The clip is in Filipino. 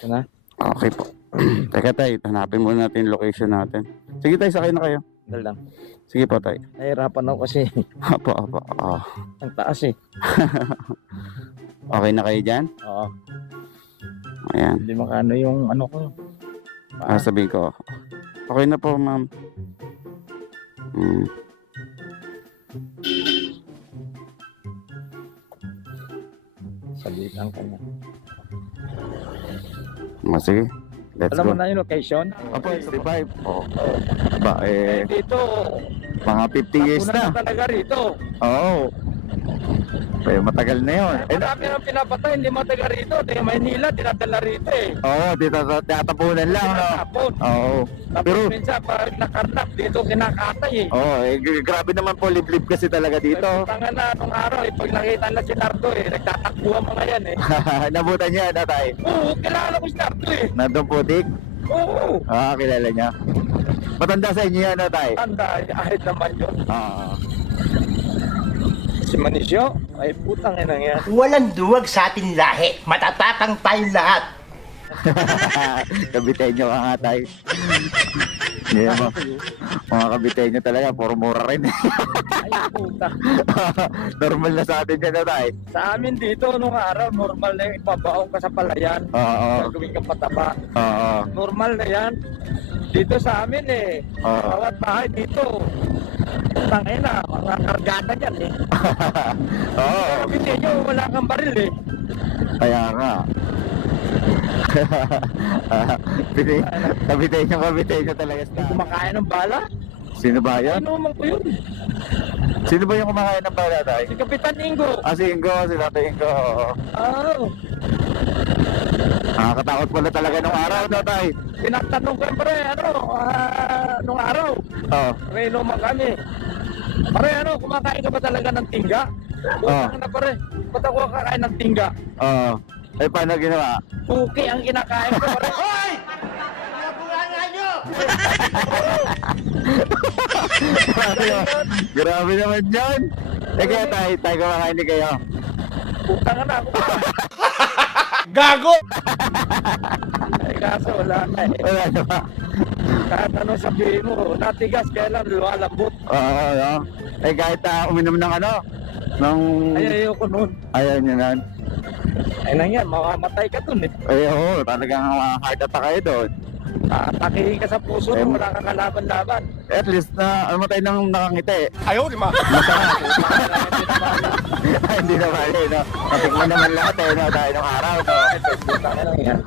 Ito na. Okay po. Teka tayo, hanapin muna natin yung location natin. Sige tayo, sakay na kayo. Dal lang. Sige po tayo. Nahirapan ako kasi Apo. ang taas eh. Okay na kayo dyan? Oo. Ayan. Hindi makano yung ano ko. Sabihin ko. Okay na po, ma'am. Sabihan ka na. Sige. Let's Alam go. mo na yung location? Apo, 65. Oh. Ba, Dito. mga 50 years Una na. talaga rito. Oo. Pero matagal na yun. Marami nang pinapatay, hindi mataga rito. Di Maynila, dinadala rito eh. Oo, dito tatapunan lang, no? Tinatapon. Oo. Tapos Pero, minsan, pag nakarnap, dito kinakatay eh. grabe naman po, liblib kasi talaga dito. Tanga na, nung araw, eh, pag nakita na si Nardo eh, nagtatakbuhan mga yan eh. Nabutan niya, tatay. Oo, kilala ko si Nardo eh. Nandun putik. Oo. Kilala niya. Matanda sa inyo yan, tatay. Tanda, ahit naman yun. Oo. Si Manisyo, ay putang ina yan. Walang duwag sa ating lahi. Matatakang tayong lahat. Kabitenyo ka nga, tay. Hindi mo. Mga kabitenyo talaga, puro mura rin. Ay, puta. Normal na sa atin yan, tay. Sa amin dito, nung araw, normal na yung ipabaong ka sa palayan. Oo. Gagawin ka pataba. Oo. Normal na yan. Dito sa amin eh. Oo. Bawat bahay dito. Putang ina, mga kargada yan eh. Oo. Kapitay nyo, wala kang baril eh. Kaya nga. Kabitenyo talaga sa Kumakain ng bala. Sino ba yan? Inuman ko yun. Sino ba yung kumakain ng bala, tay? Si Kapitan Ingo. Si Ingo, si Tatay Ingo. Oo. Nakakatakot pala talaga nung araw, no, tay? Tinatanong ko pre, nung araw. Oo. May inuman kami. Pare, kumakain ka ba talaga ng tingga? Putang na pare, ba't ako kakain ng tingga? Oo. Paano ginawa? Puki ang kinakain ko pare. Hoy! Nabunga nyo! Grabe naman dyan. Kaya tayo kumakain din kayo. Putang na ako. Gago! Ay kaso wala na eh. Wala na ba? Kahit ano sabihin mo, natigas kaya lang lumalambot. Oo. Kahit uminom ng ng... Ay ayoko nun. Ayaw nyo nan. Ay nang yan, mamamatay ka dun eh. Oo, talagang heart attack kayo doon. Takihin ka sa puso mo, wala kang kalaban-laban. At least na matay nang nakangiti. Ayaw, di ma. Hindi na bali, no? Natikman naman lahat, no? Dahil ng araw, no? Putang na lang yan.